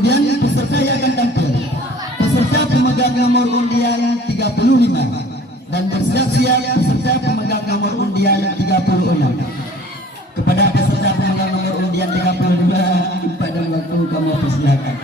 Kemudian peserta yang akan tampil, peserta pemegang nomor undian 35 dan bersiap-siap peserta pemegang nomor undian 36. Kepada peserta pemegang nomor undian 32, pada waktu kamu persilakan.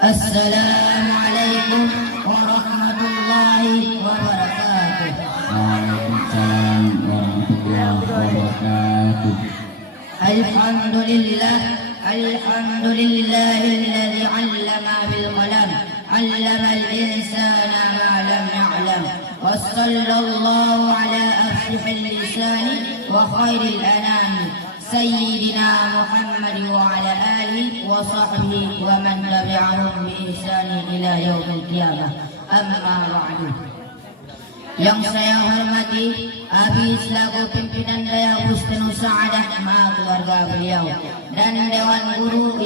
Assalamualaikum warahmatullahi wabarakatuh. Waalaikumsalam warahmatullahi wabarakatuh. Alhamdulillahilladzi 'allama bil qalam 'allamal insana ma lam ya'lam. Wassallallahu ala ashrafil lisani wa khairil anami Sayyidina Muhammad wa ala alihi wa sahbihi wa man tabi'ahum bi ihsani ila yaumil qiyamah. Amma ba'du. Yang saya hormati Abi selaku pimpinan Daya Husnul Sa'adah ma keluarga beliau dan dewan guru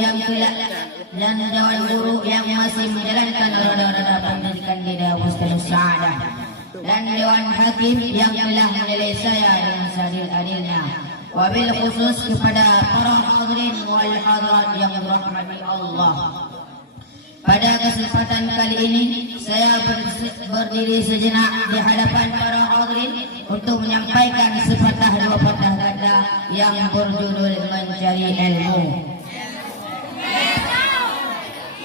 yang masih menjalankan roda-roda pendidikan di Daya Husnul Sa'adah dan dewan hakim yang telah menilai saya dengan seadil-adilnya. Wabil khusus kepada para hadirin wal hadirat yang dirahmati Allah. Pada kesempatan kali ini saya berdiri sejenak di hadapan para hadirin untuk menyampaikan sepatah dua patah kata yang berjudul mencari ilmu.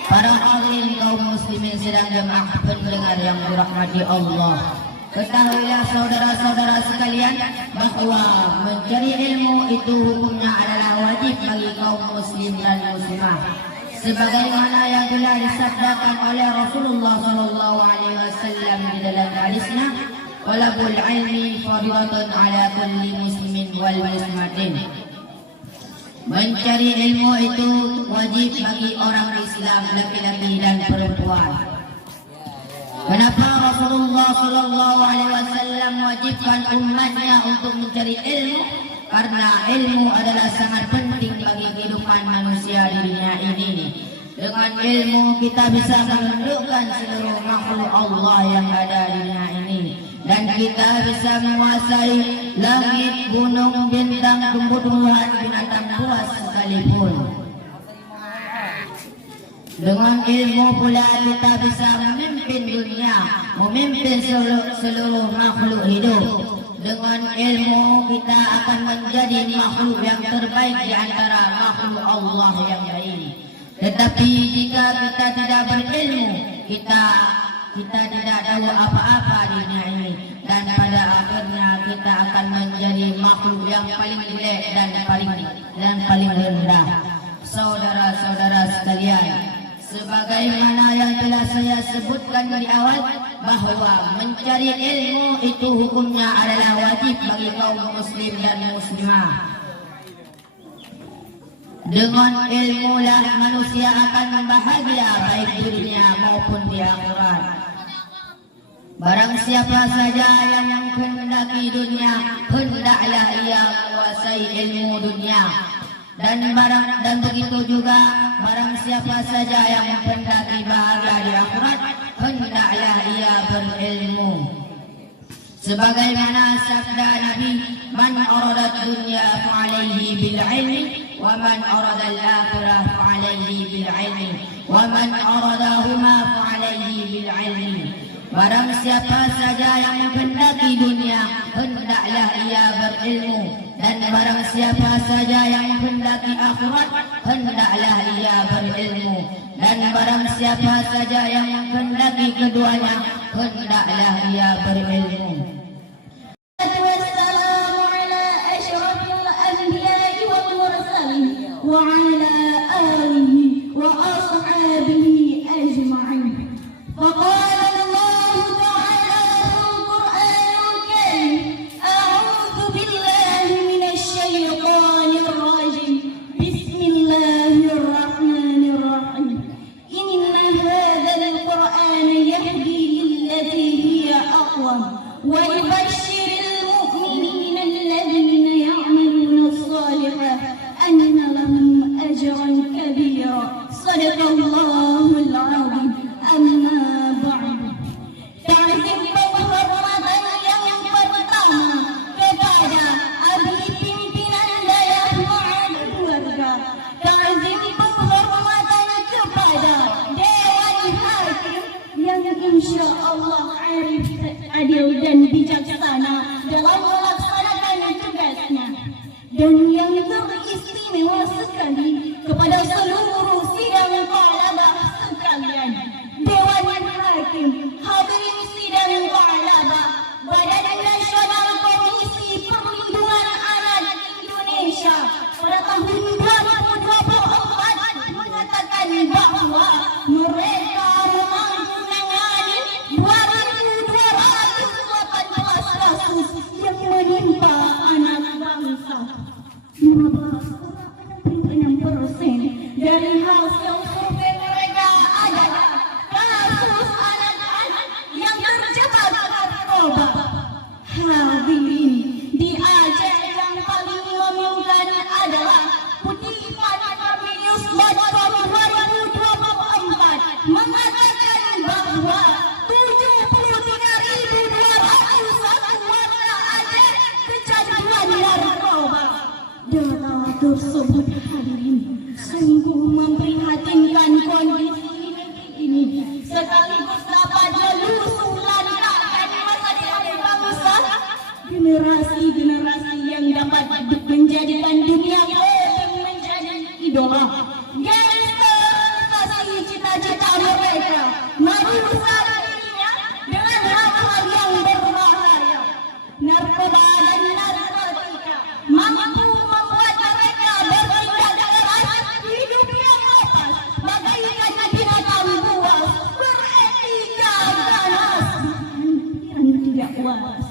Para hadirin kaum muslimin sedang jemaah pendengar yang dirahmati Allah. Ketahuilah saudara-saudara sekalian bahwa mencari ilmu itu hukumnya adalah wajib bagi kaum muslim dan muslimah. Sebagaimana yang telah disabdakan oleh Rasulullah SAW di dalam hadisnya, "Talabul ilmi fardhatun 'ala kulli muslimin wal muslimatin." Mencari ilmu itu wajib bagi orang Islam laki-laki dan perempuan. Kenapa Rasulullah SAW mewajibkan umatnya untuk mencari ilmu? Karena ilmu adalah sangat penting bagi kehidupan manusia di dunia ini. Dengan ilmu kita bisa menundukkan seluruh makhluk Allah yang ada di dunia ini, dan kita bisa menguasai langit, gunung, bintang, tumbuh-tumbuhan, binatang buas sekalipun. Dengan ilmu pula kita bisa memimpin dunia, memimpin seluruh makhluk hidup. Dengan ilmu kita akan menjadi makhluk yang terbaik di antara makhluk Allah yang lain. Tetapi jika kita tidak berilmu, kita tidak tahu apa-apa di dunia ini, dan pada akhirnya kita akan menjadi makhluk yang paling jelek dan paling rendah. Saudara-saudara sekalian, sebagaimana yang telah saya sebutkan di awal, bahwa mencari ilmu itu hukumnya adalah wajib bagi kaum muslim dan muslimah. Dengan ilmu lah manusia akan bahagia baik di dunia maupun di akhirat. Barang siapa saja yang menghendaki dunia, hendaklah ia menguasai ilmu dunia. Dan begitu juga barang siapa saja yang menghendaki bahagia di akhirat, hendaklah ia berilmu. Sebagaimana sabda Nabi, "Man arada dunya fa'alaihi bil ilmi, wa man arada al-akhirah fa'alaihi bil ilmi, wa man aradahuma fa'alaihi bil ilmi." Barang siapa saja yang menghendaki dunia, hendaklah ia berilmu, dan barang siapa saja yang menghendaki akhirat, hendaklah ia berilmu, dan barang siapa saja yang menghendaki keduanya, hendaklah ia berilmu. Wassalamu ala asyrafil anbiya'i wal mursalin wa ala alihi wa ashabihi ajma'in. Faqala Allah ta'ala fil Qur'anil Karim, a'udzu billahi minasy syaithanir rajim. Bismillahirrahmanirrahim. Inna ويبشر المؤمنين الذين يعملون الصالحات أن لهم أجرا كبيرا. صدق الله العظيم. أما بعد, ta'zim penghormatan yang pertama kepada ahli pimpinan daerah keluarga. Ta'zim penghormatan kepada Dewan Hakim yang insya Allah arif, adil dan bijaksana dalam melaksanakan tugasnya. Dan yang teristimewa sekali kepada seluruh sidang talabah sekalian. Dewan Hakim, hadirin sidang talabah, Badan Nasional Komisi Perlindungan Anak Indonesia pada tahun 2024 mengatakan bahawa mereka mampu menangani 2.218 kasus yang menimpa anak bangsa. 15,6% dari hasil survei mereka adalah kasus anak-anak yang terjebak narkoba. Hadirin, di Aceh yang paling memilukan adalah kutipan News.com 2024 mengatakan bahwa 73.201 warga Aceh kecanduan narkoba. Data tersebut, hadirin, sungguh memprihatinkan kondisi ini sekaligus dapat melusuh lantakan masa depan bangsa. Generasi-generasi yang dapat menjadikan dunia lebih menjadi idola. Gangsterisasi cita-cita mereka, merusak dirinya dengan hal-hal yang berbahaya. Narkoba dan narkotika mampu membuat mereka bertindak keras, hidup yang lepas bagaikan binatang buas, beretika ganas yang tidak waras.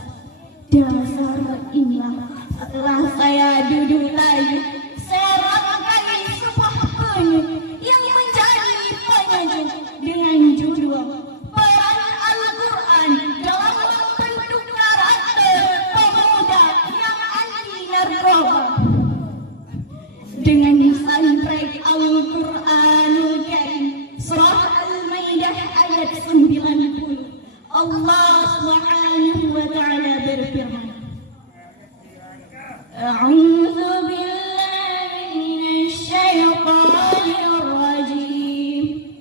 Dasar inilah setelah saya duduk lagi, saya rangkai sebuah penyu yang menjadi penyajian dengan judul Peran Al-Quran dalam membentuk karakter pemuda yang anti narkoba. Dengan soundtrack Al-Quranul Karim, Surah Al-Maidah ayat 90, Allah Subhanahu wa Ta'ala berfirman, A'udzu billahi minasyaitonir rajim.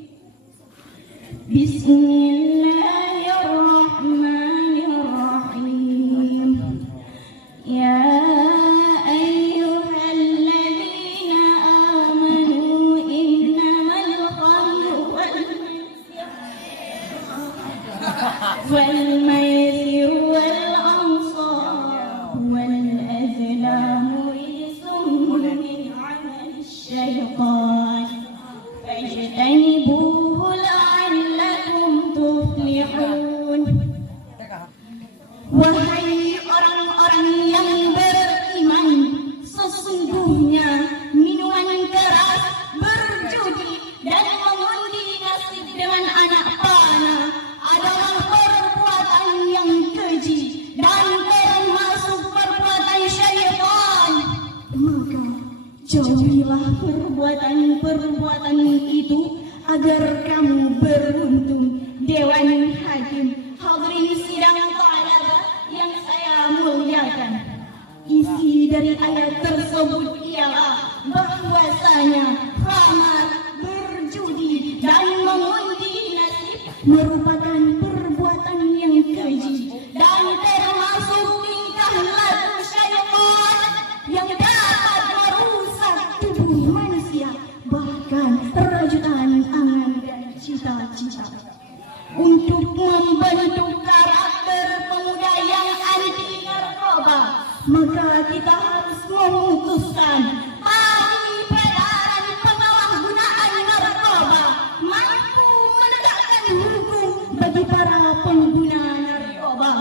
Bismillahirrahmanirrahim. Ya ayyuhalladzina amanu innamal khamru wal maisir wal ansab wal azlamu rijsun min 'amali syaitan fajtanibuhu la'allakum tuflihun. Wahai orang-orang yang beriman, sesungguhnya minuman keras, berjudi, dan mengundi nasib dengan anak panah adalah perbuatan yang keji dan termasuk perbuatan syaitan. Maka jauhilah perbuatan-perbuatan itu agar kamu beruntung. Dewan Hakim, hadirin sidang talabah yang saya muliakan, isi dari ayat tersebut ialah bahwasanya khamar, berjudi, dan mengundi nasib merupakan perbuatan yang keji dan termasuk tingkah laku syaitan yang dapat merusak tubuh manusia, bahkan rajutan angan dan cita-cita. Untuk membentuk karakter pemuda yang anti narkoba, maka kita harus memutuskan ahli peredaran penyalahgunaan narkoba mampu menegakkan hukum bagi para pengguna narkoba.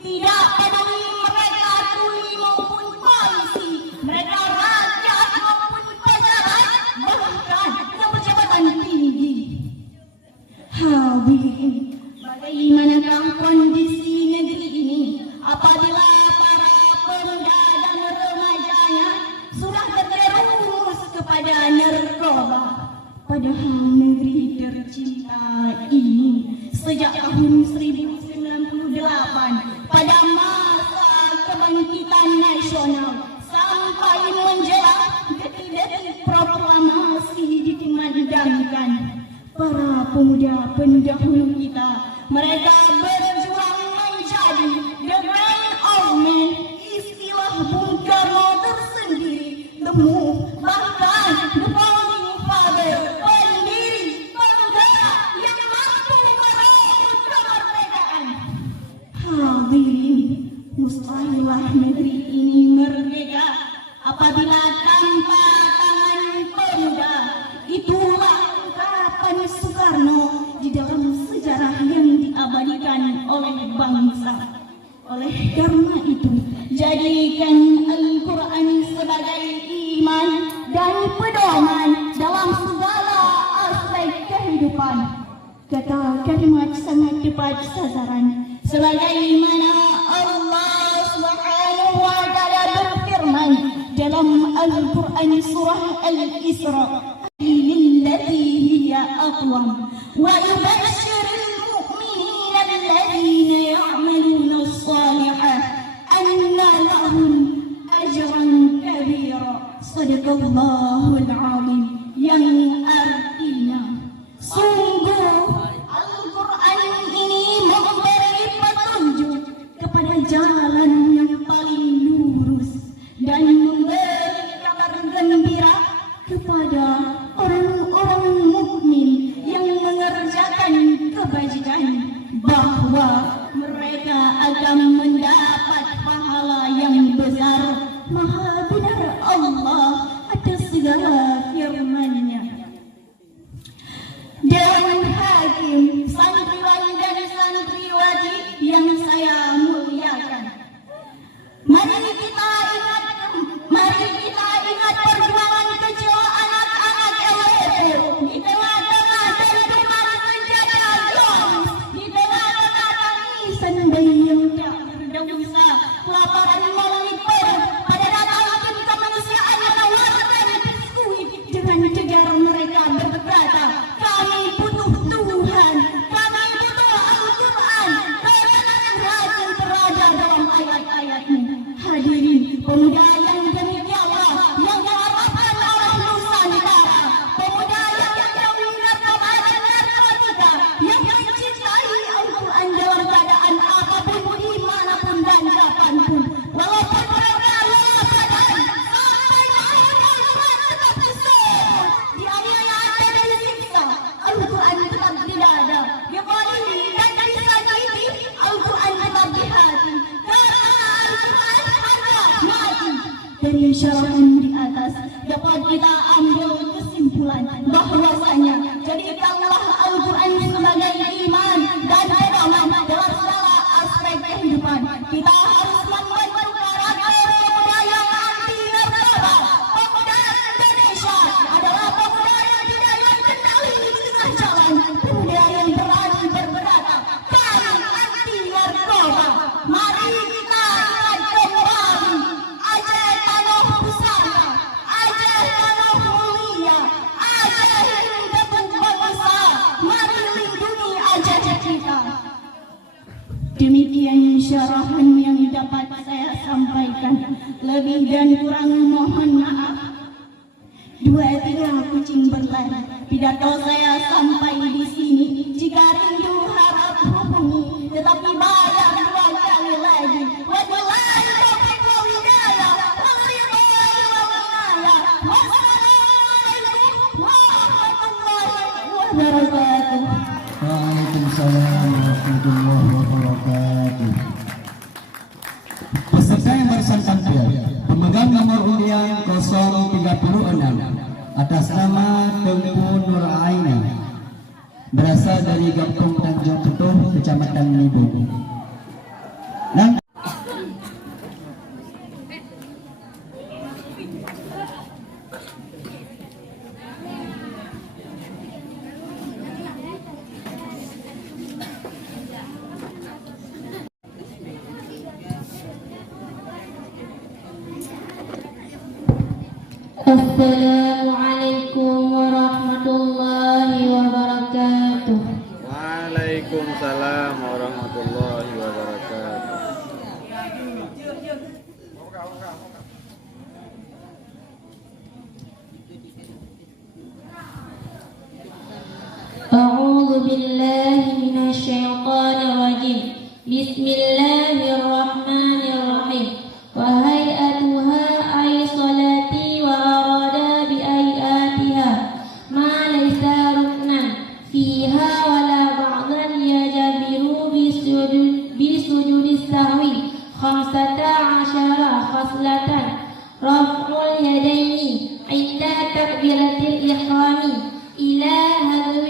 Tidak peduli mereka tuli maupun polisi, mereka rakyat maupun pejabat, bahkan pejabat tinggi. Hadirin, bagaimanakah kondisi negeri ini Padahal negeri tercinta ini sejak tahun 1098 pada masa kebangkitan nasional sampai menjelang detik-detik proklamasi dikumandangkan, para pemuda pendahulu kita, mereka berjuang menjadi the grand old man, istilah Bung Karno tersendiri, the move, bahkan the founding father, pendiri, penggerak yang mampu merebut kemerdekaan. Hadirin, mustahillah negeri ini merdeka apabila tanpa tangan pemuda. Itulah ungkapan Soekarno di dalam sejarah yang diabadikan oleh bangsa. Oleh karena itu, jadikan Al-Quran sebagai iman dan pedoman dalam segala aspek kehidupan. Kata kalimat sangat tepat sasaran, sebagaimana Allah Subhanahu wa Ta'ala berfirman dalam Al-Quran surah Al-Isra, lillati hiya aqwam wa yubashshirul mu'minina alladhina ya'maluna as-salihat anna lahum ajran kabira. Shadaqallahul azim, yang artinya sungguh Al-Quran ini memberi petunjuk kepada jalan yang paling lurus dan memberi kabar gembira kepada orang-orang mukmin yang mengerjakan kebajikan bahwa mereka akan mendapat pahala yang besar. Maha benar Allah atas segala firman-Nya. Dewan Hakim, santriwan dan santriwati yang saya muliakan, mari kita ingat perjuangan kecil anak-anak LWP di tengah-tengah dentuman senjata Jones, di tengah-tengah tangisan bayi yang tak berdosa, kelaparan melalui perut, pada datang tim kemanusiaan yang menawarkan biskuit dengan tegar mereka berkata, kami butuh Tuhan, kami butuh Al-Quran, kebenaran hati terada dalam ayat-ayatmu. Hadirin, pemuda yang demikianlah yang diharapkan oleh Nusantara, pemuda yang terhindar kepada narkotika, yang mencintai Al-Quran dalam keadaan apapun, dimanapun dan kapanpun, walaupun mereka lelah badan sampai mahu Al-Quran tetap disebut, dianiaya dan disiksa, Al-Quran tetap tidak ada, dipalili dan disakiti, Al-Quran tetap di hati, karena Al-Quran ada mati. Dari syarahan di atas dapat kita ambil kesimpulan bahwasanya jadikanlah Al-Quran sebagai iman dan pedoman dalam segala aspek kehidupan. Kita harus membentuk karakter pemuda yang anti narkoba. Pemuda Indonesia adalah pemuda yang tidak yang kendali di tengah jalan, pemuda yang berani berkata, kami anti narkoba. Mari kita ingat kembali Aceh Tanah Pusaka, Aceh Tanah Mulia, Aceh Independent Bangsa. Mari lindungi Aceh kita. Demikian syarahan yang dapat saya sampaikan. Lebih dan kurang mohon maaf. 2-3 kucing berlari. Pidato saya sampai di sini. Jika rindu harap hubungi, tetapi bayar 2 kali lagi. Wabillahi taufiq wal hidayah. Wassalamualaikum warahmatullahi wabarakatuh. Waalaikumsalam warahmatullahi wabarakatuh. Peserta yang barusan tampil, pemegang nomor undian 036 atas nama Tengku Nur Aina, berasal dari Kampung Tanjung Petuh, Kecamatan Nibu. Dan Assalamualaikum warahmatullahi بالله من الشيطان الرجيم بسم الله الرحمن الرحيم وهيئتها أي صلاتي وأراد بأياتها ما ليس ركنا فيها ولا بعضا يجبر بسجود السهو 15 خصلة رفع اليدين عند تكبيرة الإحرام إلى هذو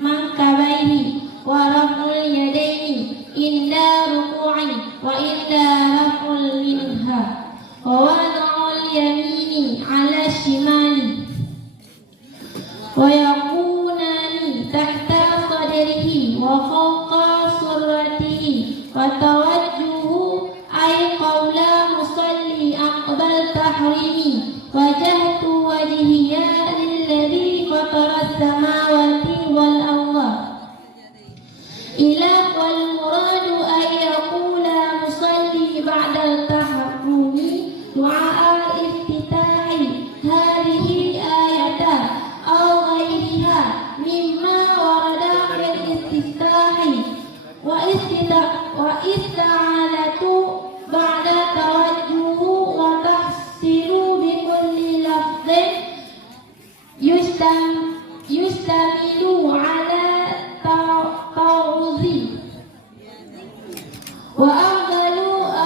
المنكبين ورفع اليدين عند ركوع وعند رفع منها ووضع اليمين على الشمال ويكونان تحت صدره وفوق سرته وتوجه أي قول مصلي أقبل تحريمي وجهت وجهي للذي فطر السماوات والأرض إلى والمراد أن يقول مصلي بعد التحرم دعاء الافتتاح هذه الآية أو غيرها مما ورد في الاستفتاح واستعانة بعد توجه وتحصيل بكل لفظ يشتمل على توضيح وأفضل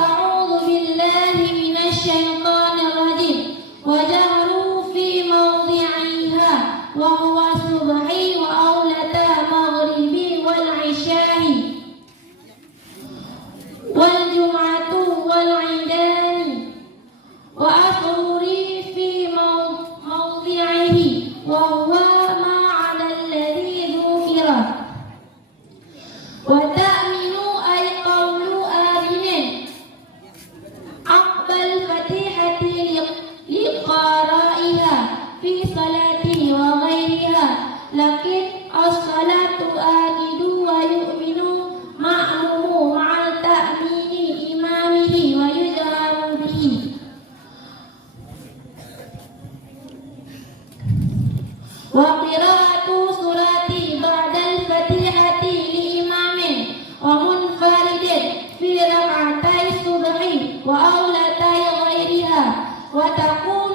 أعوذ بالله من الشيطان الرجيم وجهروا في موضعها وهو الصبح وأولة مغربي والعشاء والجمعة والعيدان وأظهري في موضعه وهو ما على الذي ذكر وتأمن أي قول آمن عقب الفتيحة لقارئها في صلاته وغيرها لكن الصلاة آكد ويؤمن مأموم مع تأمين إمامه ويجهر به وقراءة سورة بعد الفتيحة لإمام ومنفرد في ركعتي الصبح وأولتي غيرها وتكون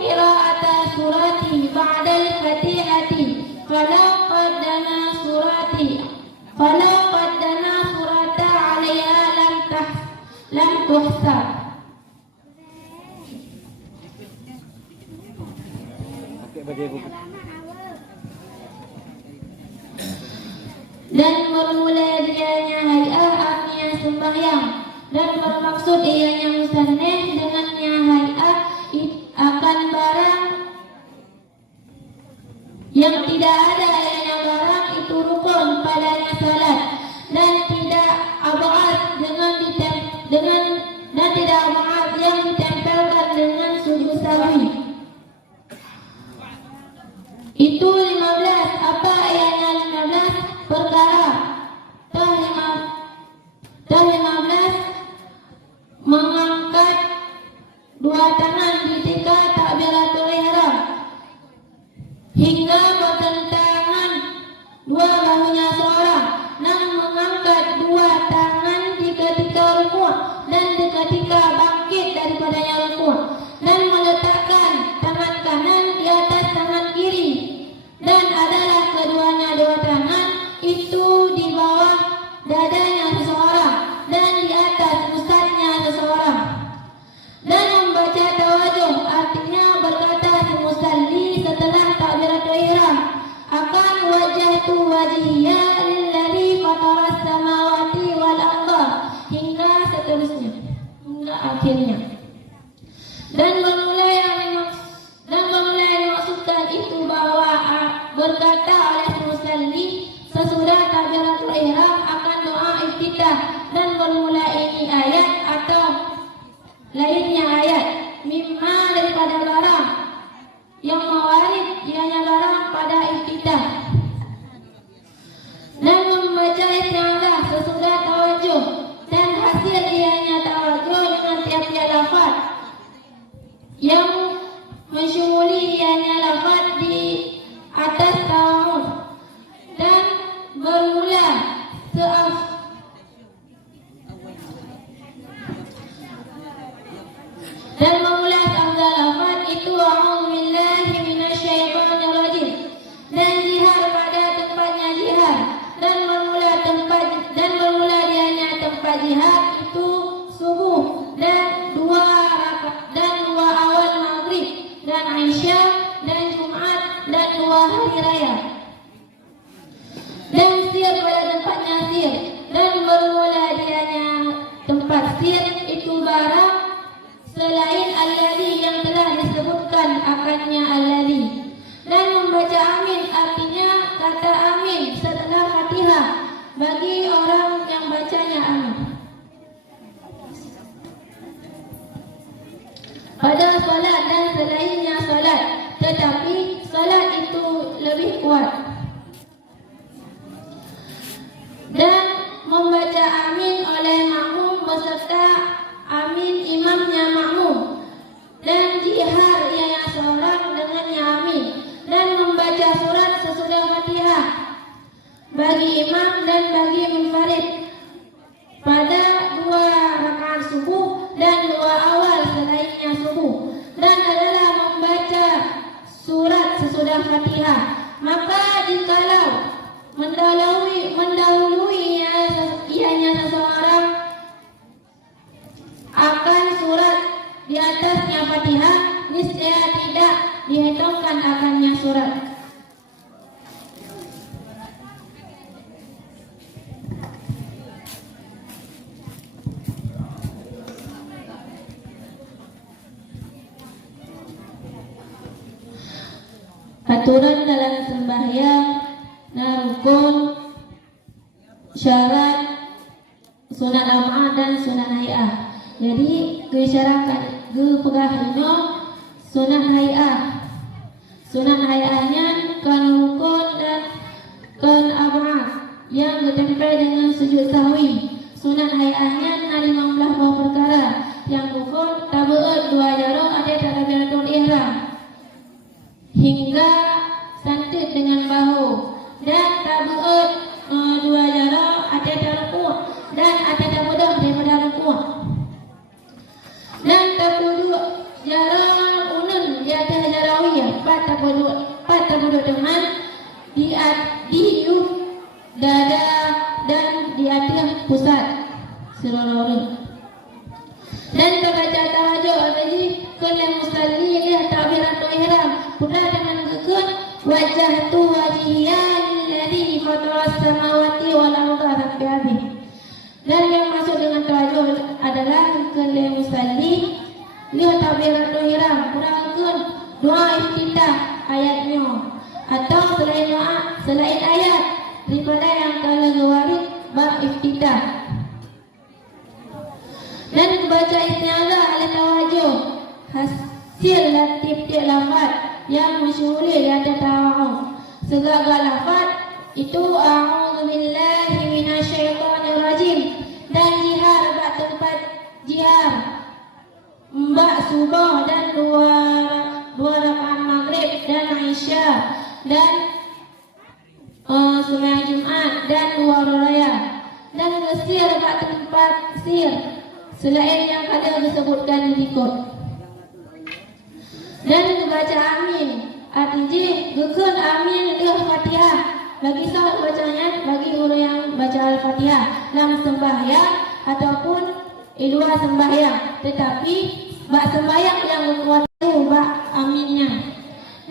قراءة سورة بعد الفتيحة فلو قدنا سورة عليها لم تحسب dan bermula dianya hay'ah artinya sembahyang dan bermaksud ianya musanneh dengannya hay'ah akan barang yang tidak ada ianya barang itu rukun padanya salat dan tidak abad dan tidak abad yang ditempelkan dengan sujud sahwi. Itu 15. Apa ianya 15? Perkara Tah 15 mengangkat dua tangan ketika takbiratul ihram hingga bertentangan dua bahunya seorang dan mengangkat dua tangan ketika rukuk dan ketika bangkit daripadanya rukuk dan meletakkan tangan kanan di atas tangan kiri dan adalah keduanya dua tangan itu di bawah dadanya seseorang dan di atas pusatnya seseorang dan membaca tawajuh artinya berkata si musalli setelah takbiratul ihram akan wajhtu wajhiya lilladzi fataras samawati wal arda hingga seterusnya hingga akhirnya dan bermula yang dimaksudkan itu bahwa berkata oleh musalli sesudah takbiratul ihram akan doa iftitah dan bermula ini ayat atau lainnya ayat mimma daripada barang yang mawarid ianya barang pada iftitah dan membaca isti'adzah sesudah tawajuh dan hasil ianya tawajuh dengan tiap-tiap lafaz yang mensyumuli ianya lafaz di atas semula dianya tempat sir itu barang selain alladhi yang telah disebutkan akannya alladhi. Dan membaca amin artinya kata amin setelah Fatihah bagi orang yang bacanya amin. Pada salat dan selainnya salat, tetapi salat itu lebih kuat. Dan membaca amin oleh makmum beserta amin imamnya makmum, dan jihar ia seorang dengannya amin, dan membaca surat sesudah Fatihah bagi imam dan bagi munfarid pada 2 rakaat subuh dan 2 awal selainnya subuh, dan adalah membaca surat sesudah Fatihah. Maka jikalau mendahului ianya seseorang akan surat di atasnya Fatihah, niscaya tidak dihitungkan akannya surat. Aturan dalam sembahyang, rukun, syarat, sunat amaah dan sunat hayah. Jadi kesyarakat pegahino sunat hayah. Sunat hayahnya kan rukun dan kan amaah yang ditempel dengan sujud sahwi. Sunat hayahnya 15 buah perkara. Yang rukun tabu'at 2 jaro ada takbiratul ihram hingga santit dengan bahu, dan tabu'at 2 jaro ada ruku' dan ada tabudah daripada ruku', dan tabudah jaro unun di atas jarawiyah, 4 tabudah teman di iup dada dan di atas pusat seluruh. Dan terbaca tahajud tadi kalian musalli lihat takbiratul ihram pula dengan gekun wajah tu wajhiyan alladhi fataras samawati wal arda sampai habis. Dan yang masuk dengan tahajud adalah kalian musalli lihat takbiratul ihram pula gekun doa iftitah ayatnya atau selain ayat daripada yang kalau gawarit bab iftitah. Dan membaca isti'adzah ala tawajuh hasil dan tiap-tiap lafaz yang masyhur di atas tawahum. Segala lafaz itu a'udzubillahi minasyaitonirrajim, dan jihar bak tempat jihar mbak subuh dan 2 rakaat maghrib dan Aisyah dan sembahyang Jumat dan 2 raya, dan ngesir bak tempat sir selain yang kada disebutkan berikut. Dan membaca amin artinya gekun amin di Fatihah bagi sahabat bacanya bagi guru yang baca Al-Fatihah dalam sembahyang ataupun di luar sembahyang, tetapi bak sembahyang yang kuat itu bak aminnya.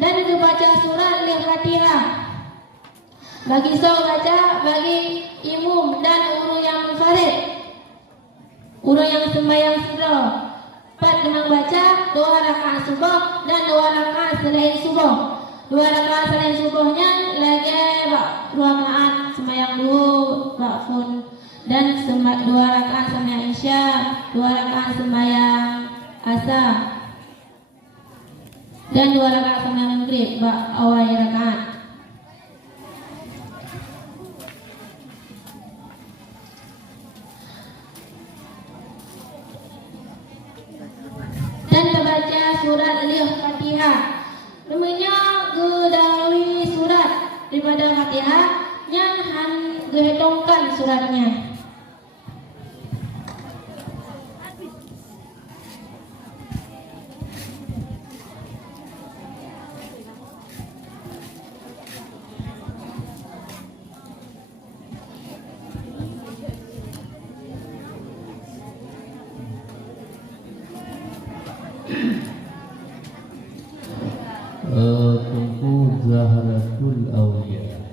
Dan membaca surat Al-Fatihah bagi sahabat baca bagi imam dan guru yang munfarid, guru yang sembahyang sirah, 4 dengan baca 2 rakaat subuh dan 2 rakaat selain subuh. 2 rakaat selain subuhnya lagi 2 rakaat sembahyang duhur, fun, dan 2 rakaat sembahyang isya, 2 rakaat sembahyang asar, dan 2 rakaat sembahyang maghrib, awal rakaat. Dan terbaca surat Al-Fatihah. Namanya gedawi surat daripada Fatihah yang gehitungkan suratnya. Tunggu Zahratul Awliya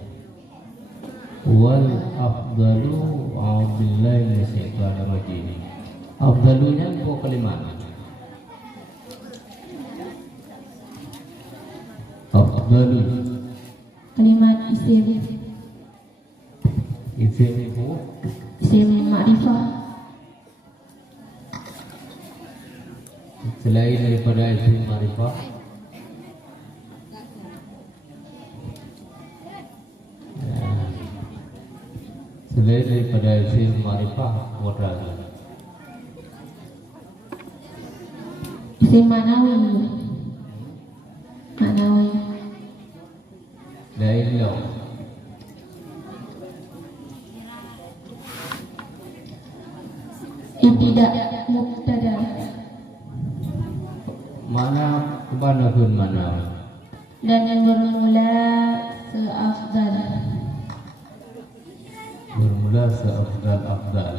wal afdalu syaitanir rajim. Afdalunya untuk kalimat. Afdalu Kalimat isim. isim itu Isim ma'rifah. selain daripada isim ma'rifah. Selain daripada isim ma'rifah, apa lagi? Isim ma'nawi. Ma'nawi. Lain lah. Ibtidak mubtada. Mana kemana pun mana. Dan yang bermula seafdal. Bermula seafdal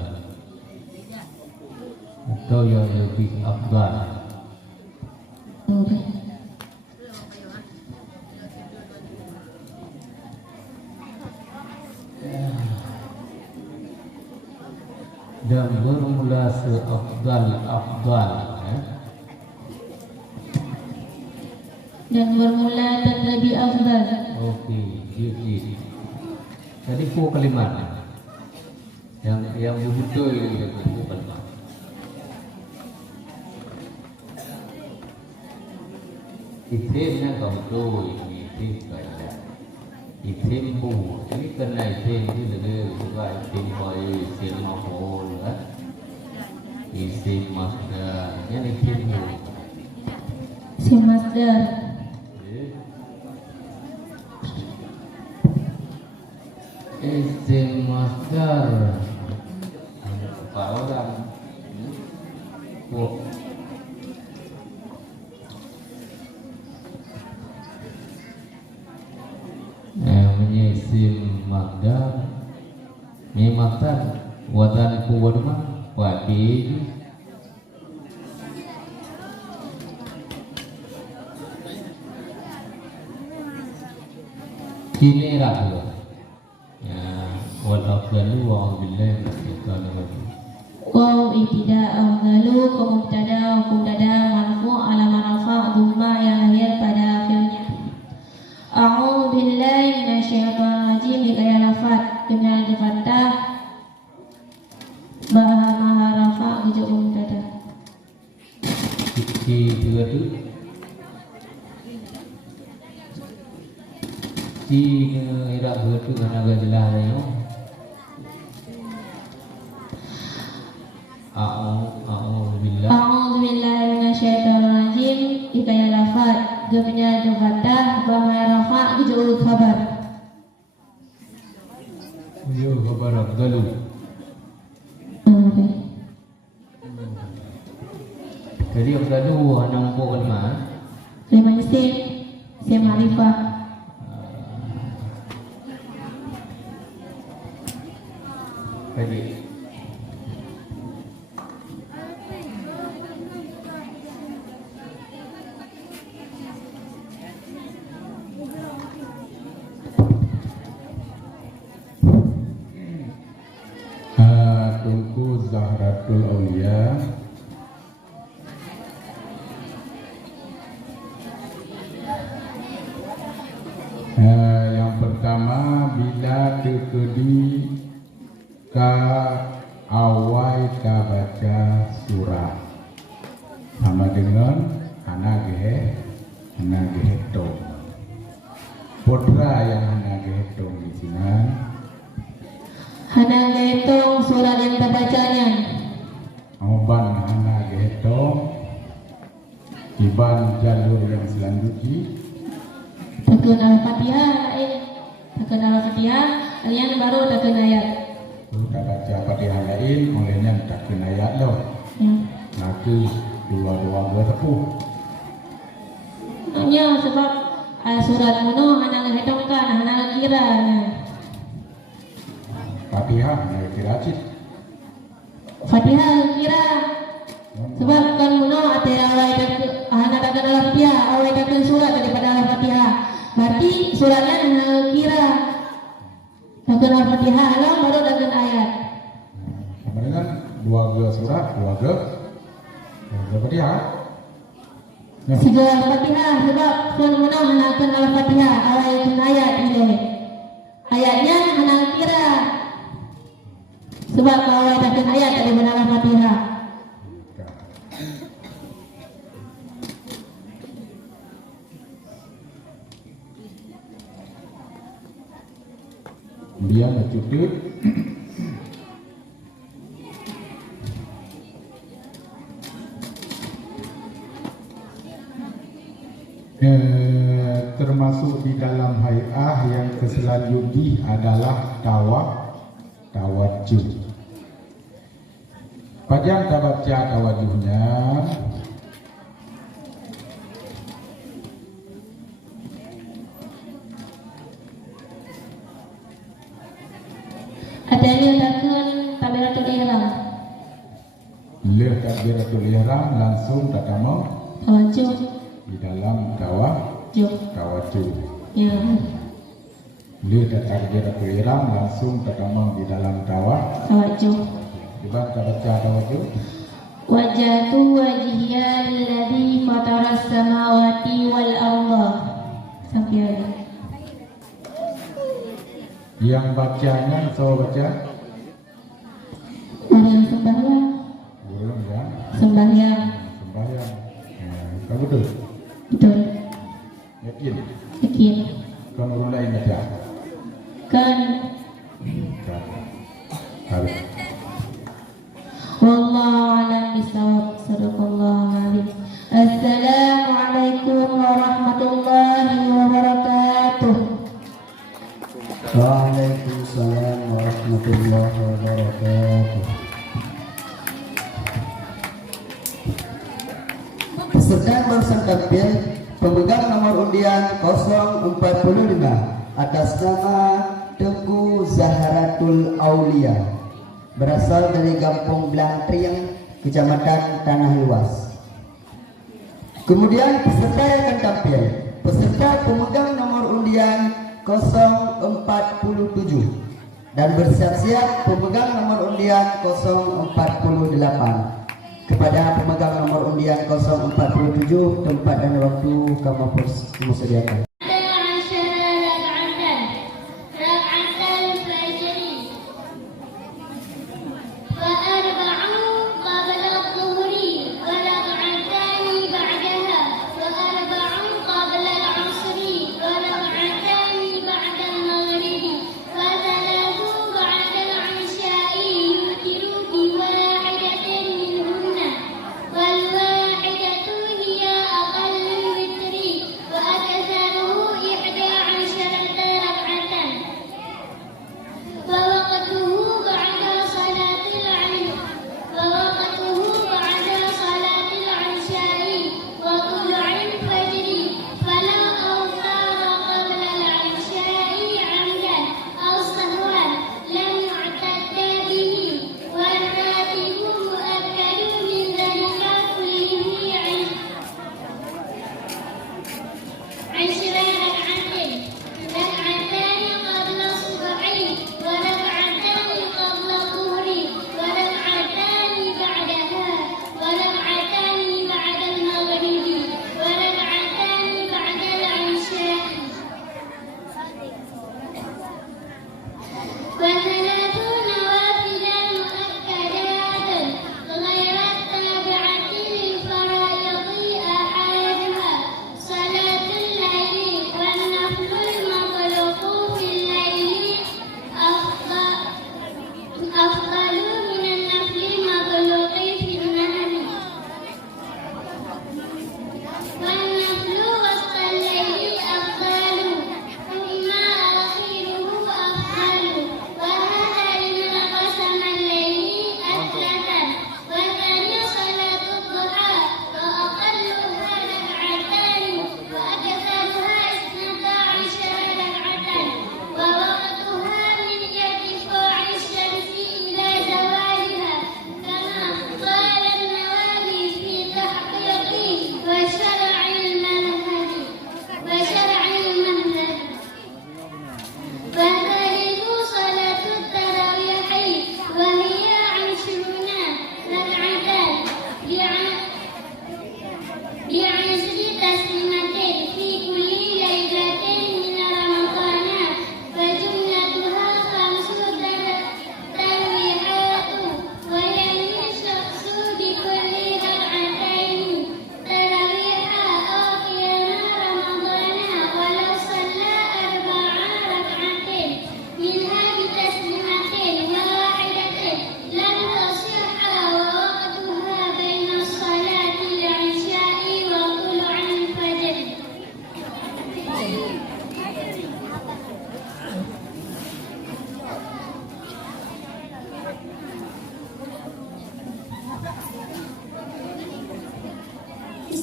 atau yang lebih afdal. Okey. Dan bermula seafdal Dan bermula dan lebih afdal. Okey, jadi tadi pun kalimat yang betul itu kalimat. Isimnya kau betul isim kaya. Isim bu, ini kena isim itu lebih juga isim boy, isim maful, isim masdar, yang isim bu. Isim masdar. Isim masdar. Pak orang. Oh. Namanya isim masdar. Nimatan watan kuwadma wadi. Kini ragu. Ya, wal afdalu wa a'udzubillahi minasyaitonir rajim. Waw ibtidak afdalu ke mubtada wa mubtada marfu ala marfa dhamma yang lahir pada akhirnya. A'udzu billahi minasyaitonir rajim gaya lafaz dengan fathah maha rafa ujuk mubtada. Ki dua tu. Ki ira dua tu kan agak jelas ya. A'udzu billahi A'udzu billahi minasyaitonir rajim gaya lafaz dengan fathah maha rafa ujuk khabar. Yo khabar afdalu. Okey. Jadi afdalu ana mampu kalimat. Lima isim, isim ma'rifah. Jadi Tunku Zahratul Aulia yang pertama bila terkedi ka awai ka baca surah sama dengan anak gehetong putra yang anak gehetong di sini Hana ngitung surat yang kita bacanya. Oban anak gehetong iban jalur yang selanjutnya Tekun Al-Fatihah, tekun Al-Fatihah, kalian baru tekun ayat. kita baca Fatihah lain olehnya tak kena ayat lo Ya. nanti dua-dua bertepuh Hanya sebab surat kuno hana ngitungkan, hana kira. Fatihah dari kiracit Fatihah kira. Sebab kan kuno ada awal hana tekun Al-Fatihah, awal tekun surat daripada Al-Fatihah. Berarti suratnya hana kira. Tekun Al-Fatihah lo baru tekun ayat. sama dengan keluarga surat, keluarga Fatihah. Ya. Sudah Al-Fatihah sebab sebenarnya menaikkan Al-Fatihah ayat ini. Ayatnya menang kira. Sebab kalau ayat ayat dari benar Al-Fatihah. Kemudian bercudut termasuk di dalam hay'ah yang keselanjutnya adalah tawajuh. Pajang tak baca tawajuhnya. Adanya takkan takbiratul ihram. Leh takbiratul ihram langsung tatamau Tawajuh. di dalam tawajuh. Ya. Leh takbiratul ihram langsung tatamau di dalam Tawajuh. Coba kita baca tawajuh. Wajhatu wajhiya alladhi fataras samawati wal arda. Sampai hari. Yang bacanya so baca Orang yang sembahyang. burung ya Sembahyang. sembahyang. Kamu betul? Betul. Yakin? Yakin. Kamu orang lain baca? Kan. Kan. Harus. Wallahu a'lam bishawab. Sadaqallahu alazim. Assalamualaikum warahmatullahi wabarakatuh. Waalaikumsalam warahmatullahi wabarakatuh. Peserta yang barusan tampil pemegang nomor undian 045 atas nama Tengku Zaharatul Aulia berasal dari Kampung Blangtriang, Kecamatan Tanah Luas. Kemudian peserta yang akan tampil peserta pemegang nomor undian 047 dan bersiap-siap pemegang nomor undian 048. Kepada pemegang nomor undian 047 tempat dan waktu kami persediakan. والواحدة هي أقل الوتر وأكثر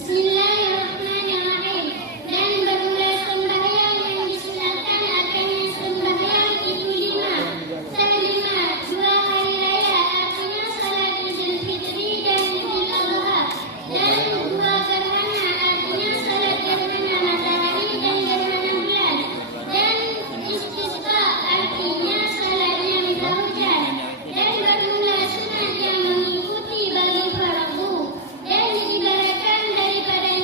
Bismillahirrahmanirrahim. Dan bermula sembahyang yang disunatkan akannya sembahyang itu 5. 2 hari raya, artinya salat Idul Fitri dan Idul Adha. Dan 2 gerhana, artinya salat gerhana matahari dan gerhana bulan. Dan istisqa, artinya salatnya minta hujan. Dan bermula sunat yang mengikuti bagi fardu. Dan diibaratkan daripadanya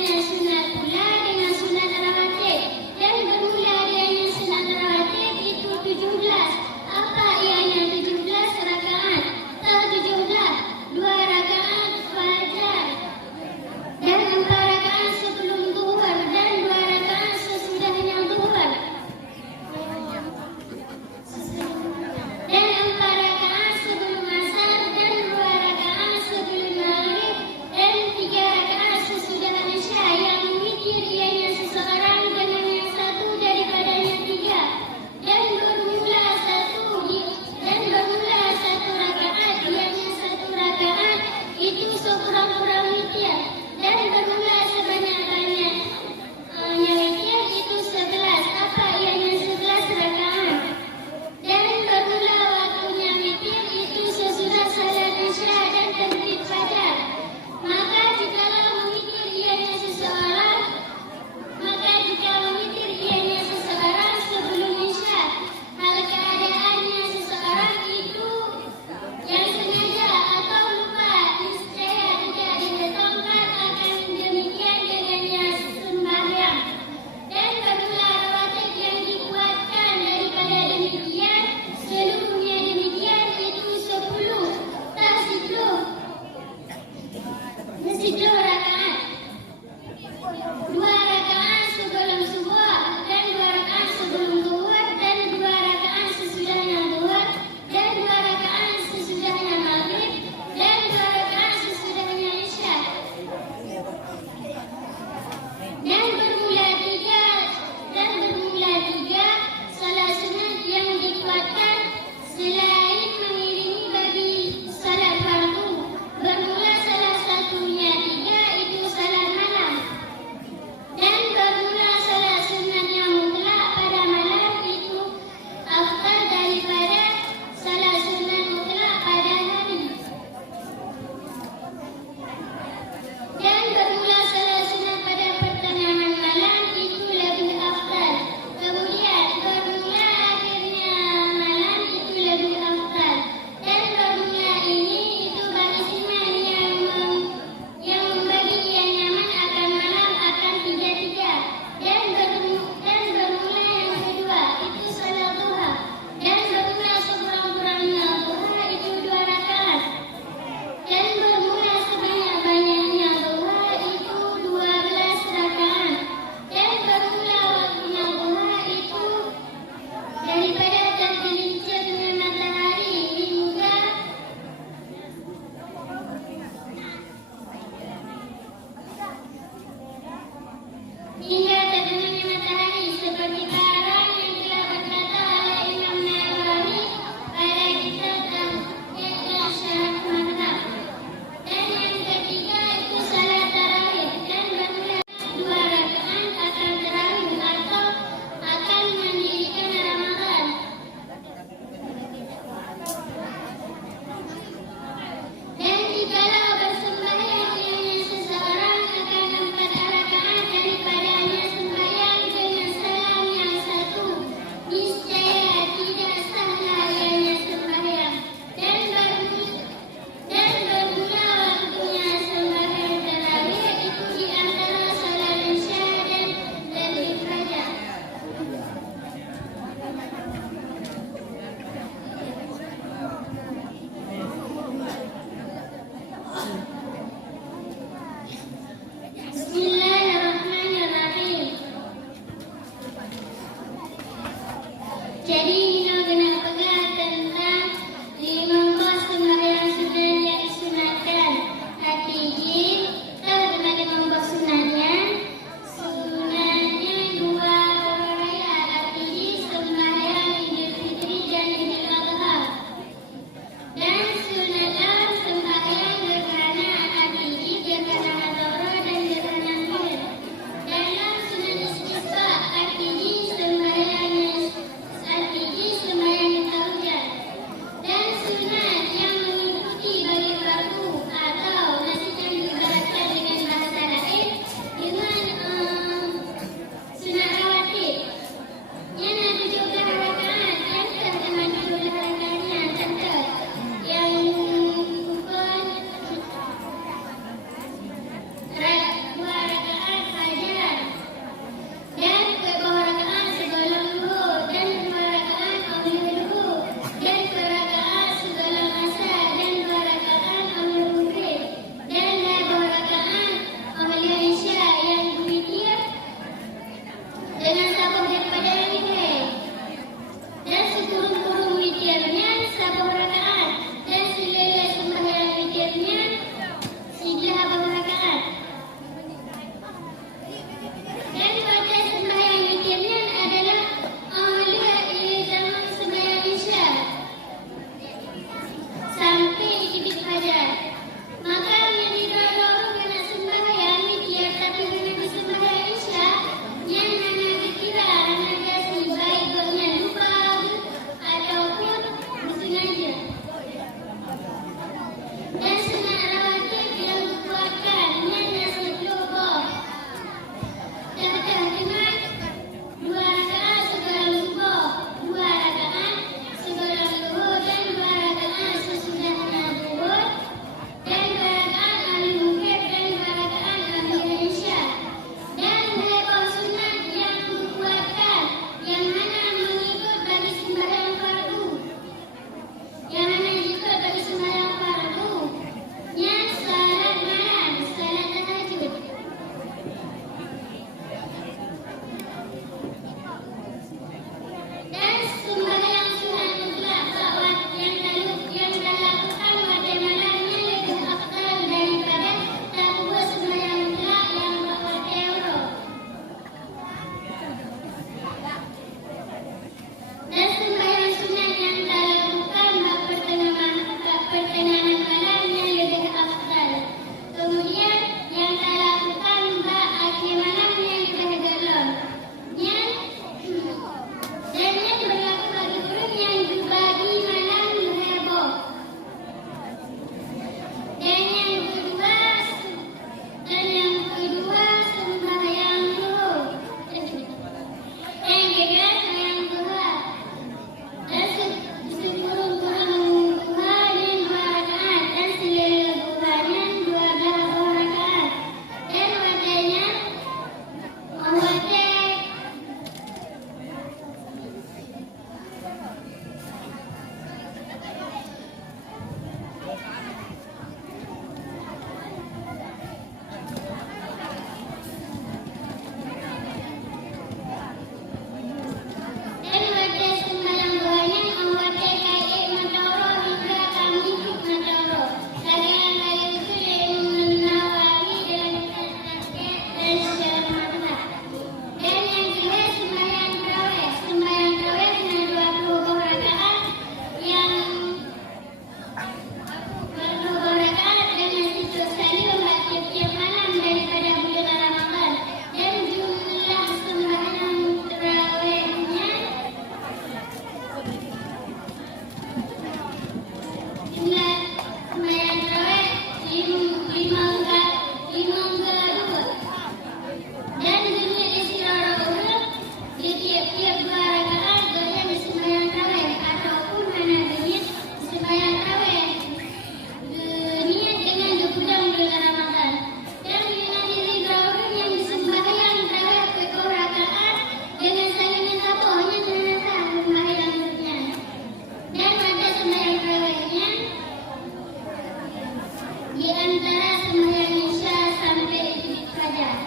di antara sembahyang Isya sampai fajar.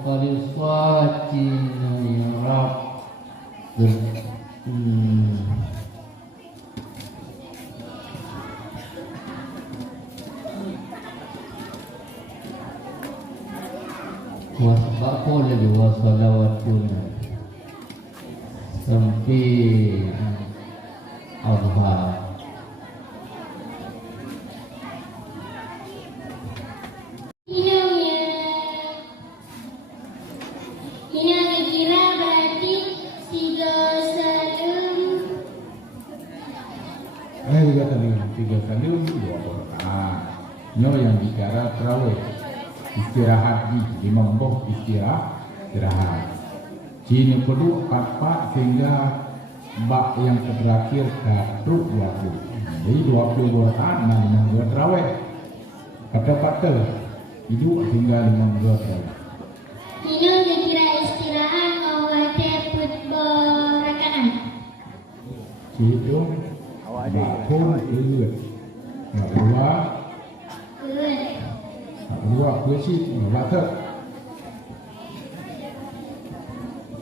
Khalifatina ya Rab. Wasbaqul lagi wasalawatuna sampai Adha. Hina kira berarti tiga salam. Tiga kali dua rakaat. No yang bicara terawih istirahat di membok istirahat. Cini perlu 4 sehingga bak yang terakhir ke 20. Jadi 22 rakaat nah 52 terawih. Kata-kata hidup hingga 52 terawih. Hina kira istirahat awal rakaat. Itu pun ilut. Dua puisi baca.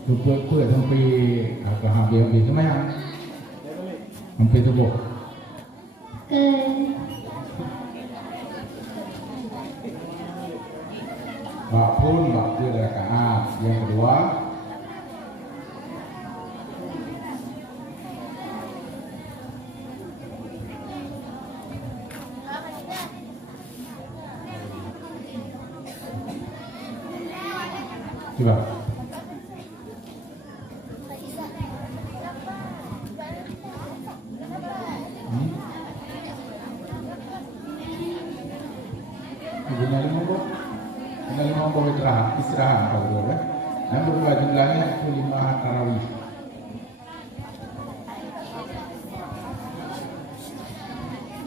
Kuat sampai habis semayang. Sampai tubuh. Bak pun bak rakaat. Yang kedua coba. Tinggal 5 istirahat kalau ya. Dan berubah jumlahnya itu 5 tarawih.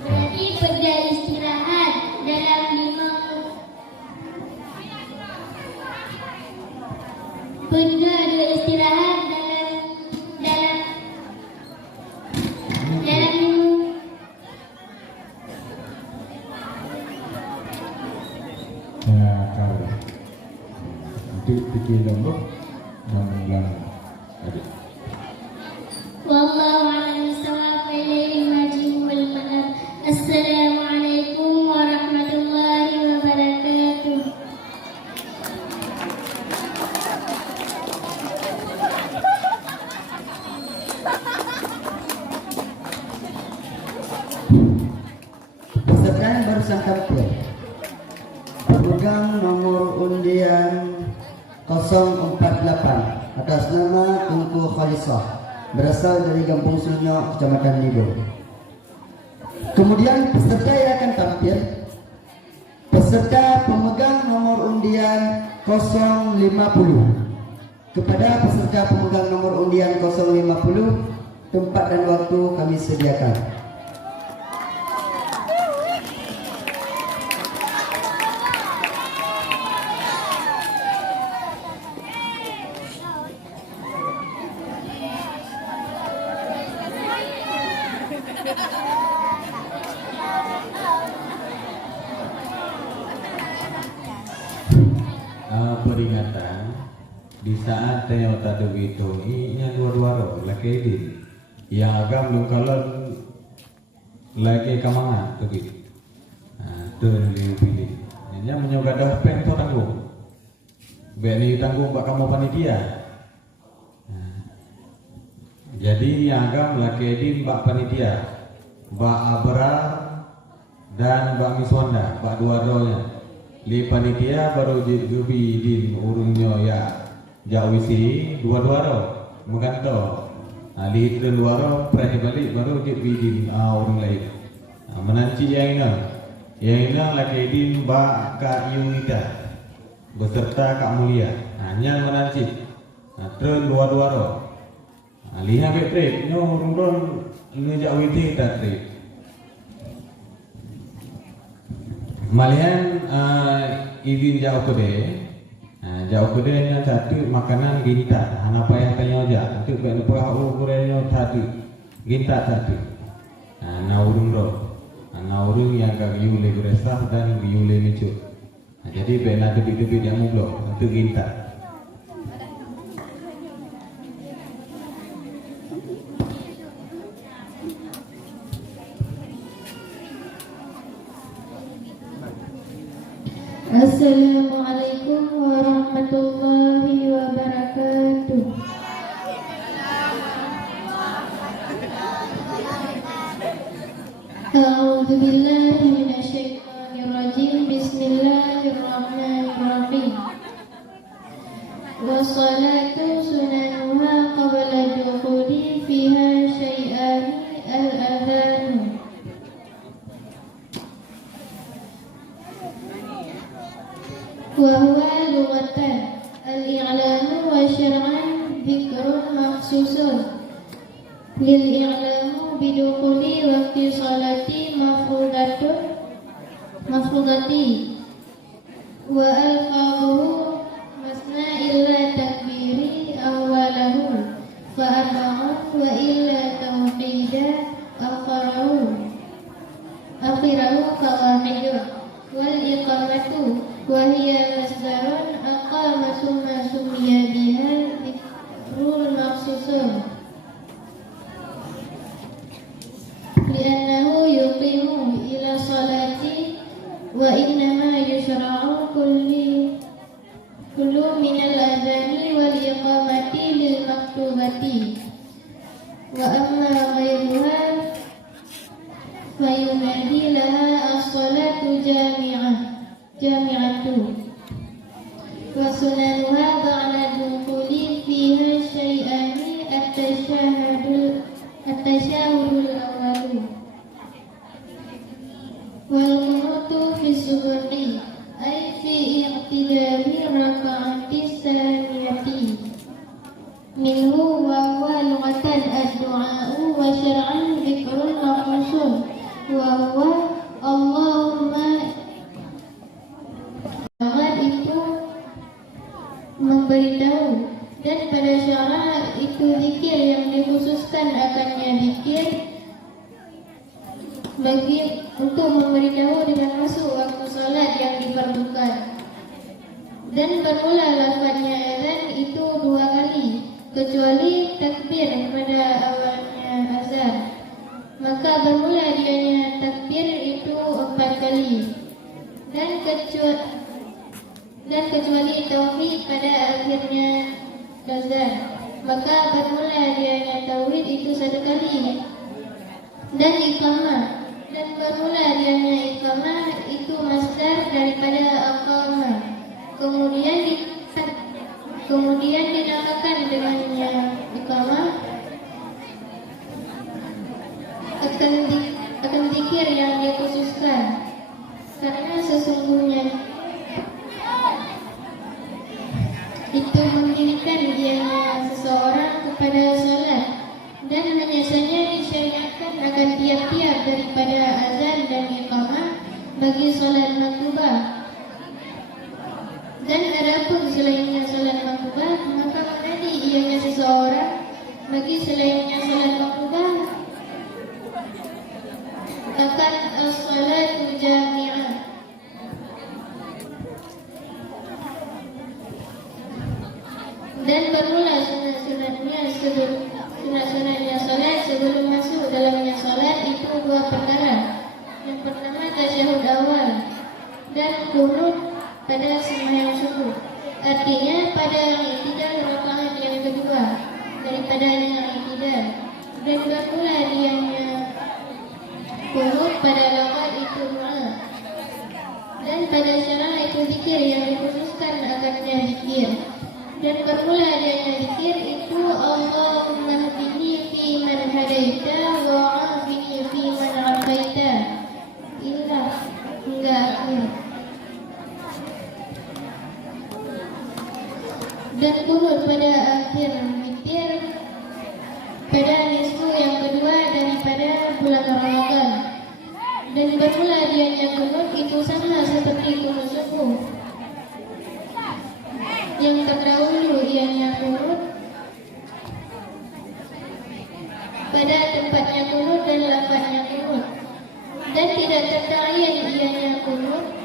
Berarti pada istirahat dalam 5 pada istirahat dalam Ya kalau nanti pikir dulu dan ulang adik. wallahu a'lam bishawab ilaihi marji'u wal ma'ab. Assalamualaikum warahmatullahi wabarakatuh. Peserta yang barusan tampil pemegang nomor undian 048 atas nama Tunku Khalisah berasal dari Kampung Sunyok, Kecamatan Nido. Kemudian peserta yang akan tampil peserta pemegang nomor undian 050. Kepada peserta pemegang nomor undian 050, tempat dan waktu kami sediakan. Peringatan di saat tanya tak begitu ini dua-dua lagi di yang agam lu kalau lagi kamangan begitu terpilih ini menyoga dah pen tu tanggung beni tanggung bak kamu panitia jadi yang agam lagi di bak panitia bak abrar dan bak miswanda bak dua-duanya li panitia baru jubi di urungnya ya jawisi dua-dua ro menganto li itu dua ro pernah balik baru jubi di urung lain menanci yang ini lagi di Mbak Kak Yunita beserta Kak Mulia hanya menanci terus dua-dua ro lihat betrek nyo urung ngejak witing tadi. Malian izin jauh kede, jauh kede nya satu makanan ginta, apa yang kalian aja, itu kan perahu kurenya satu, ginta satu, naurung ro, naurung yang kag yule beresah dan yule micu, jadi bena tepi-tepi yang mublok, itu ginta. Assalamualaikum warahmatullahi wabarakatuh. A'udzu billahi minasyaitonir rajim. Bismillahirrahmanirrahim. Wassalatu sunanuha qabla dukhuli fiha syai'ani al-adhan. وهو لغة الإعلام وشرعا ذكر مخصوص للإعلام بدخول وقت صلاة مفروضة وألفاظه مثنى إلا تكبير أوله فأربع وإلا توحيدا آخره فواحد والإقامة وهي مصدر أقام ثم سمي بها ذكر المخصوص لأنه يقيم إلى الصلاة وإنما يشرع كل من الأذان والإقامة للمكتوبة وأما غيرها فينادي لها الصلاة جامعة وسننها بعد الدخول فيها شيئان التشهد الأول والقنوت في الصبح أي في اعتدال الركعة الثانية منه وهو لغة الدعاء وشرعا ذكر المخصوص وهو اللهم itu memberitahu dan pada syara itu zikir yang dikhususkan akannya zikir bagi untuk memberitahu dengan masuk waktu salat yang diperlukan dan bermula lafaznya azan itu 2 kali kecuali takbir pada awalnya azan maka bermula dianya takbir itu 4 kali dan kecuali tauhid pada akhirnya azan maka bermula dianya tauhid itu 1 kali dan iqamah dan bermula dianya iqamah itu masdar daripada aqamah kemudian dinamakan dengannya iqamah akan zikir yang dikhususkan karena sesungguhnya itu mendirikan dianya seseorang kepada salat dan hanya saja disyariatkan akan tiap-tiap daripada azan dan iqamah bagi salat maktubah dan adapun selainnya salat maktubah maka menjadi ianya seseorang bagi selainnya salat maktubah akan as-salatu jami'ah dan bermula sunat-sunatnya salat sebelum masuk dalamnya salat itu 2 perkara. Yang pertama tasyahud awal dan qunut pada sembahyang subuh. Artinya pada yang i'tidal rakaat yang kedua daripada yang i'tidal dan bermula dianya qunut pada rakaat itu doa dan pada syarah itu zikir yang dikhususkan akannya zikir. Dan bermula dianya zikir itu Allahumma hdini fi man hadaita wa afini fi man afaita illa hingga akhir. Dan qunut pada akhir witir pada nisfu yang kedua daripada bulan Ramadan. Dan bermula dianya kunut itu sama seperti kunut subuh. Yang terdahulu ianya kunut pada tempatnya kunut dan lafaznya kunut. Dan tidak tertayin ianya kunut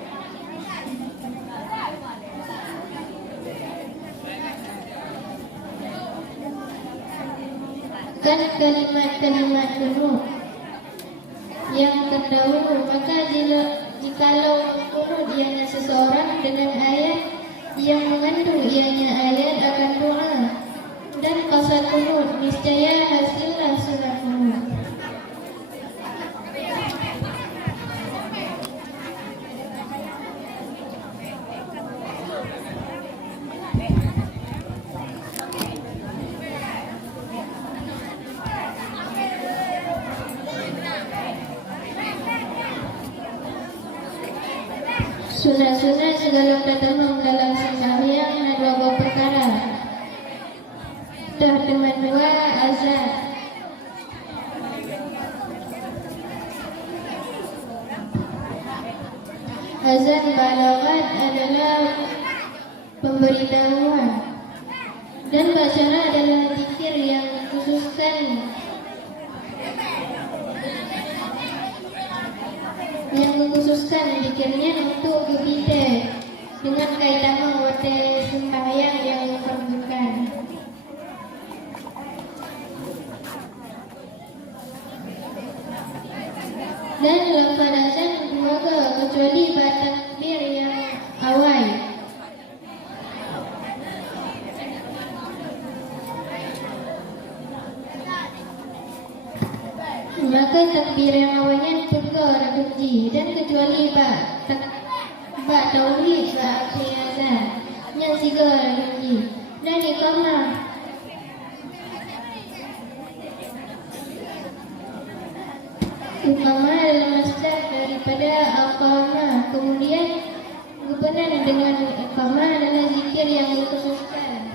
kan kalimat-kalimat kunut yang terdahulu. Maka jikalau kunut ianya seseorang dengan ayat yang mengandung ianya ayat akan doa dan qasad kunut, niscaya hasillah sunat kunut. Sunat-sunat segala pertemuan dalam sembahyang ada dua perkara. Teman dua azan. Azan balaghat adalah pemberitahuan dan basyara adalah zikir yang mengkhususkan zikirnya untuk berbeda dengan kaitan waktu sembahyang yang diperlukan. Dan lafaz azan juga kecuali takbir yang awal. Maka takbir yang awalnya tukar kunci dan kecuali ba tauhid ba akhir azan yang tiga kunci dan iqamah. Iqamah adalah masdar daripada aqamah. Kemudian berkenaan dengan iqamah adalah zikir yang dikhususkan.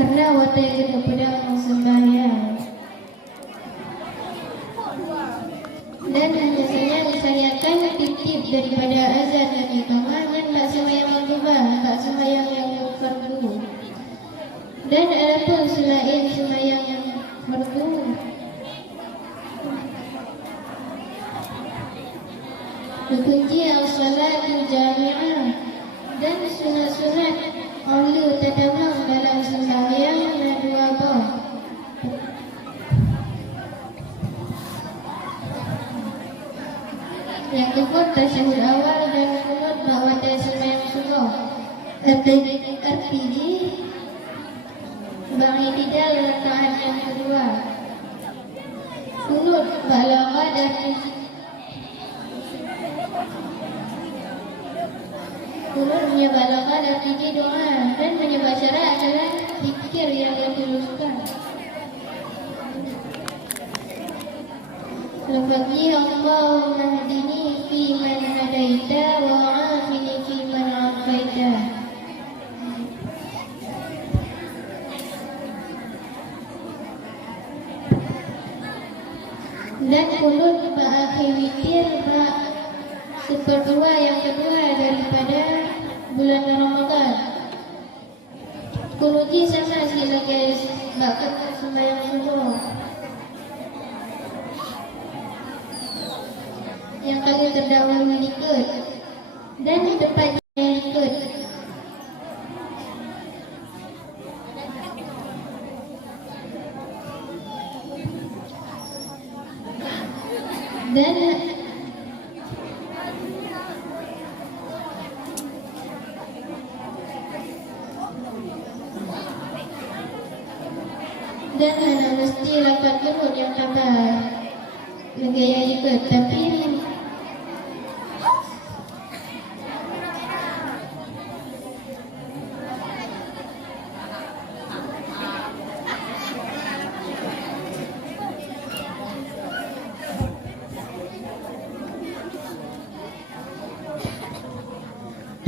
Karena waktu yang kita pedang sembahyang dan biasanya disandarkan titip daripada azan dan iqamah yang tak sembahyang makbubah, tak sembahyang yang fardu. Dan adapun selain sembahyang yang fardu, dikunci as-salatul jami'ah dan sunat-sunat ulu tadamang dalam sembahyang dua bah. Yang kedua tasyahud awal dan kunut bahwa sembahyang subuh. RPG ba'itidal rakaat yang kedua. Kunut balaghah dan kunut menyebalaghah dan tinggi doa dan menyebasyara adalah zikir yang dikhususkan. Lafaznya Allahumma hadini fi man hadaita wa afini fi man afaita. Dan kunut ba'akhir witir seperdua yang kedua daripada bulan Ramadan. Kunutnya sama sekali guys, bahkan sembahyang subuh. Yang kali terdahulu ikut dan tepat yang ikut. Dan hanya mesti lakukan kunut yang tambah legaya ikut, tapi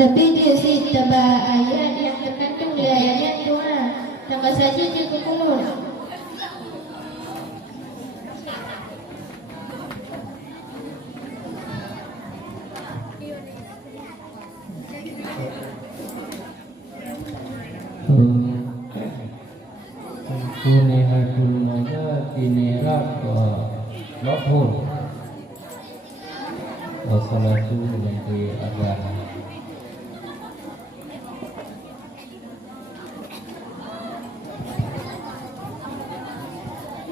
Tapi dia sih tambah ayat yang terkandung di ayat doa. Tambah saja dia kunut. Kunihatul maya kinirat maphun wassalatu nanti agama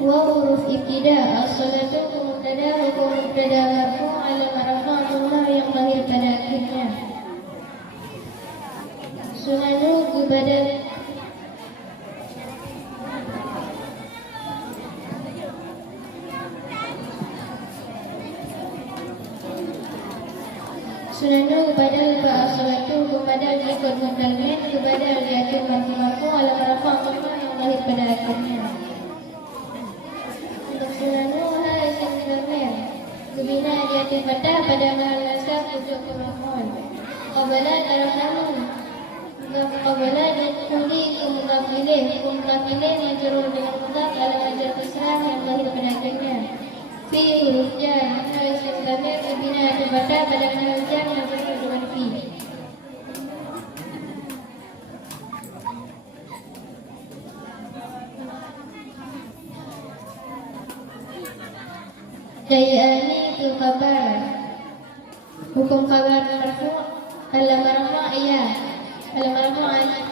Wa huruf ibtida as-salatu mubtada hukum mubtada marfu ala marfu'atullah yang lahir pada akhirnya. Sunanu badal Sunanu badal ba as-salatu badal ikut mudalmin badal diatur marfu ala marfu'atullah yang lahir pada akhirnya. Sunanu isim dhamir Kubina diatir fatah pada mahal nasab untuk kemaful Qabala dalam namun Qabala dituli kumutafilih Kumutafilih majrur dengan mudaf ala majar kesrah yang lahir pada akhirnya Fi huruf jar isim dhamir Kubina diatir fatah pada mahal jar majrur dengan fi Jayani itu kabar. Hukum kabar marfu ala marfu iya. Ala marfu ayat.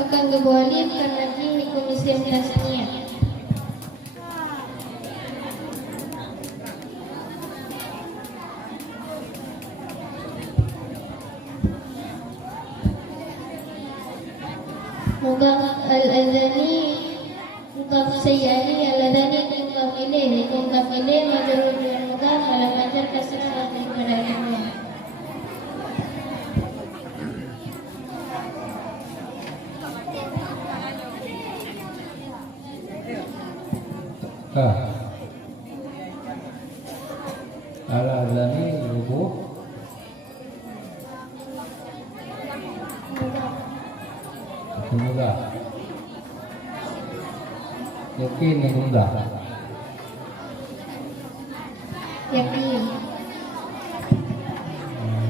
Pekan kebualin karena ini hukum isim tasniah. Mudhaf al-adhani mudhaf sayyani al-adhani mudhaf ilaih majrur bil mudhaf ala majar kasrah pada akhirnya al-adhani rubuh mudah yakin mudah yakin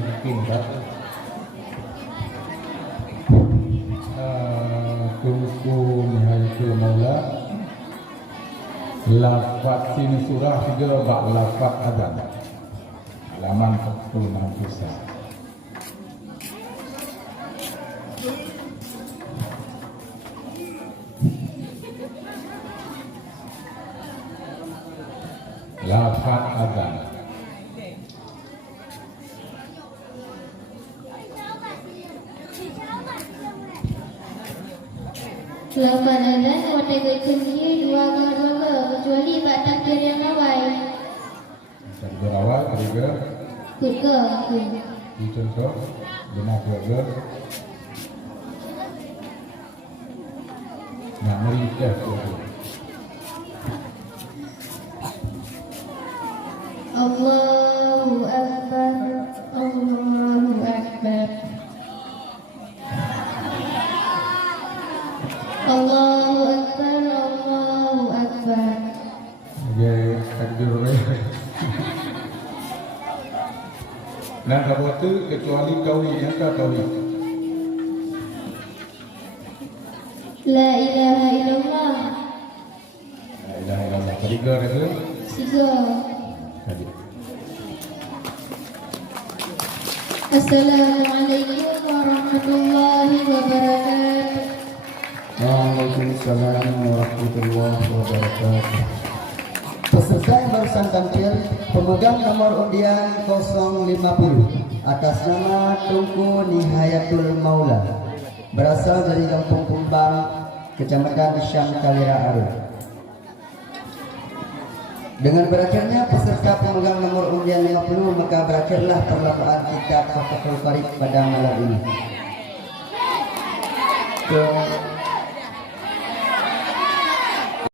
yakin tak hukum itu maula lafaz sini surah 3 bak lafaz adzan halaman 169. Lafaz adzan Lafaz adzan watai kunci dua kecuali bak takdir yang awal Takbir awal ketiga di contoh benar burger. Nah, merintah Allahu Akbar Allahu Akbar Allahu Akbar Allahu Akbar sebagai takbir. Nah, kalau itu kecuali tauhid, yang tak tauhid. La ilaha illallah La ilaha illallah. Ketiga itu Tiga tadi. Assalamualaikum warahmatullahi wabarakatuh. Waalaikumsalam warahmatullahi wabarakatuh. Peserta yang barusan tampil pemegang nomor undian 050 atas nama Tunku Nihayatul Maula berasal dari Kampung Kumbang, Kecamatan Syam Kalira Aru. Dengan berakhirnya peserta pemegang nomor undian 50, maka berakhirlah perlombaan kitab Fathul Qorib pada malam ini.